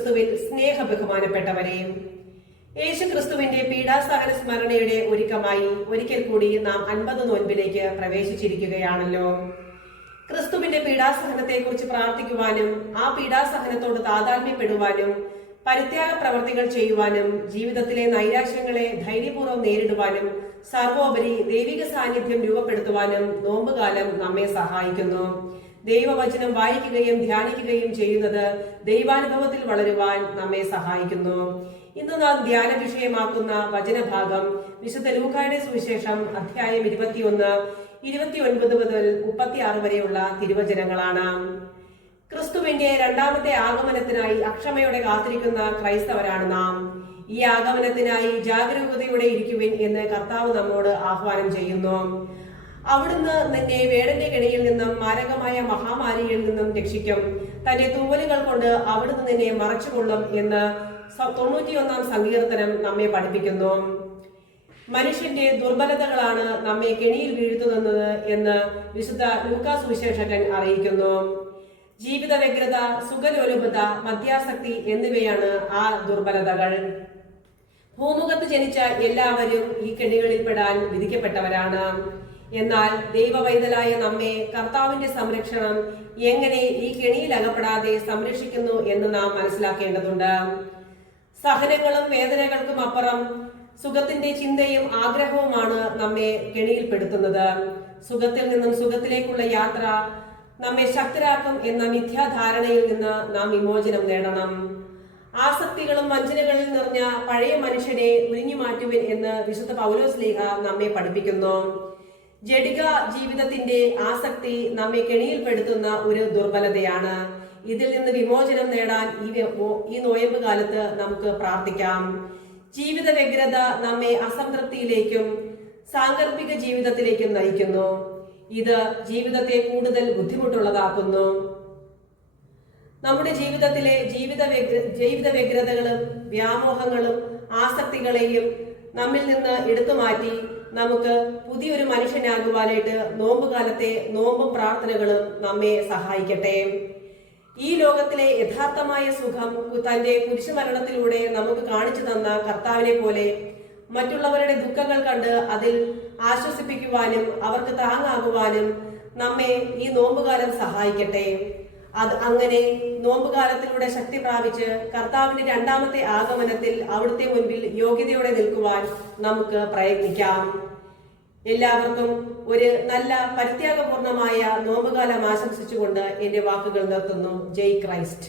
ക്രിസ്തുവിൽ സ്നേഹ ബഹുമാനപ്പെട്ടവരെ, യേശു ക്രിസ്തുവിന്റെ പീഡാസഹന സ്മരണയുടെ ഒരുക്കമായി ഒരിക്കൽ കൂടി നാം 50 നോൻപിലേക്ക് പ്രവേശിച്ചിരിക്കുകയാണല്ലോ. ക്രിസ്തുവിന്റെ പീഡാസഹനത്തെ കുറിച്ച് പ്രാർത്ഥിക്കുവാനും ആ പീഡാസഹനത്തോട് താതാത്മ്യപ്പെടുവാനും പരിത്യാഗ പ്രവർത്തികൾ ചെയ്യുവാനും ജീവിതത്തിലെ നൈരാശ്യങ്ങളെ ധൈര്യപൂർവ്വം നേരിടുവാനും സർവോപരി ദൈവിക സാന്നിധ്യം രൂപപ്പെടുത്തുവാനും നോമ്പുകാലം നമ്മെ സഹായിക്കുന്നു. ദൈവവചനം വായിക്കുകയും ധ്യാനിക്കുകയും ചെയ്യുന്നത് ദൈവാനുഭവത്തിൽ വളരുവാൻ നമ്മെ സഹായിക്കുന്നു. ഇന്ന് നാം ധ്യാന വിഷയമാക്കുന്ന വചനഭാഗം വിശുദ്ധ ലൂക്കായുടെ സുവിശേഷം അധ്യായം 21, 29 മുതൽ 36 വരെയുള്ള തിരുവചനങ്ങളാണ്. ക്രിസ്തുവിന്റെ രണ്ടാമത്തെ ആഗമനത്തിനായി അക്ഷമയോടെ കാത്തിരിക്കുന്ന ക്രൈസ്തവരാണ് നാം. ഈ ആഗമനത്തിനായി ജാഗരൂകതയോടെ ഇരിക്കുവിൻ എന്ന് കർത്താവ് നമ്മോട് ആഹ്വാനം ചെയ്യുന്നു. അവിടുന്ന് നിന്നെ വേടന്റെ കെണിയിൽ നിന്നും മാരകമായ മഹാമാരിയിൽ നിന്നും രക്ഷിക്കും. തന്റെ തൂവലുകൾ കൊണ്ട് അവിടുന്ന് നിന്നെ മറച്ചുകൊള്ളും എന്ന് 91-ാം സങ്കീർത്തനം നമ്മെ പഠിപ്പിക്കുന്നു. മനുഷ്യന്റെ ദുർബലതകളാണ് നമ്മെ കെണിയിൽ വീഴ്ത്തുന്നത് എന്ന് വിശുദ്ധ ലൂക്കാ സുവിശേഷകൻ അറിയിക്കുന്നു. ജീവിത വ്യഗ്രത, സുഖലോലുപത, മദ്യാസക്തി എന്നിവയാണ് ആ ദുർബലതകൾ. ഭൂമുഖത്ത് ജനിച്ച എല്ലാവരും ഈ കെണികളിൽ പെടാൻ വിധിക്കപ്പെട്ടവരാണ്. എന്നാൽ ദൈവവൈതലായ നമ്മെ കർത്താവിന്റെ സംരക്ഷണം എങ്ങനെ ഈ കെണിയിൽ അകപ്പെടാതെ സംരക്ഷിക്കുന്നു എന്ന് നാം മനസ്സിലാക്കേണ്ടതുണ്ട്. സഹനങ്ങളും വേദനകൾക്കും അപ്പുറം സുഖത്തിന്റെ ചിന്തയും ആഗ്രഹവുമാണ് നമ്മെ കെണിയിൽപ്പെടുത്തുന്നത്. സുഖത്തിൽ നിന്നും സുഖത്തിലേക്കുള്ള യാത്ര നമ്മെ ശക്തരാക്കും എന്ന മിഥ്യാധാരണയിൽ നിന്ന് നാം വിമോചനം നേടണം. ആസക്തികളും വഞ്ചനകളിൽ നിറഞ്ഞ പഴയ മനുഷ്യനെ ഉരിഞ്ഞു മാറ്റുവിൻ എന്ന് വിശുദ്ധ പൗലോസ്ലീഹ നമ്മെ പഠിപ്പിക്കുന്നു. ജഡിക ജീവിതത്തിന്റെ ആസക്തി നമ്മെ കെണിയിൽപ്പെടുത്തുന്ന ഒരു ദുർബലതയാണ്. ഇതിൽ നിന്ന് വിമോചനം നേടാൻ ഈ നോയമ്പ് കാലത്ത് നമുക്ക് പ്രാർത്ഥിക്കാം. ജീവിത വ്യഗ്രത നമ്മെ അസംതൃപ്തിയിലേക്കും സാങ്കല്പിക ജീവിതത്തിലേക്കും നയിക്കുന്നു. ഇത് ജീവിതത്തെ കൂടുതൽ ബുദ്ധിമുട്ടുള്ളതാക്കുന്നു. നമ്മുടെ ജീവിതത്തിലെ ജീവിത വ്യഗ്രതകളും വ്യാമോഹങ്ങളും ആസക്തികളെയും നമ്മിൽ നിന്ന് എടുത്തു മാറ്റി നമുക്ക് പുതിയൊരു മനുഷ്യനാകുവാനായിട്ട് നോമ്പുകാലത്തെ നോമ്പും പ്രാർത്ഥനകളും നമ്മെ സഹായിക്കട്ടെ. ഈ ലോകത്തിലെ യഥാർത്ഥമായ സുഖം തന്റെ കുരിശുമരണത്തിലൂടെ നമുക്ക് കാണിച്ചു തന്ന കർത്താവിനെ പോലെ മറ്റുള്ളവരുടെ ദുഃഖങ്ങൾ കണ്ട് അതിൽ ആശ്വസിപ്പിക്കുവാനും അവർക്ക് താങ്ങാകുവാനും നമ്മെ ഈ നോമ്പുകാലം സഹായിക്കട്ടെ. അങ്ങനെ നോമ്പുകാലത്തിലൂടെ ശക്തി പ്രാപിച്ച് കർത്താവിന്റെ രണ്ടാമത്തെ ആഗമനത്തിൽ അവിടുത്തെ മുൻപിൽ യോഗ്യതയോടെ നിൽക്കുവാൻ നമുക്ക് പ്രയത്നിക്കാം. എല്ലാവർക്കും ഒരു നല്ല പരിത്യാഗപൂർണമായ നോമ്പുകാലം ആശംസിച്ചുകൊണ്ട് എന്റെ വാക്കുകൾ നിർത്തുന്നു. ജയ് ക്രൈസ്റ്റ്.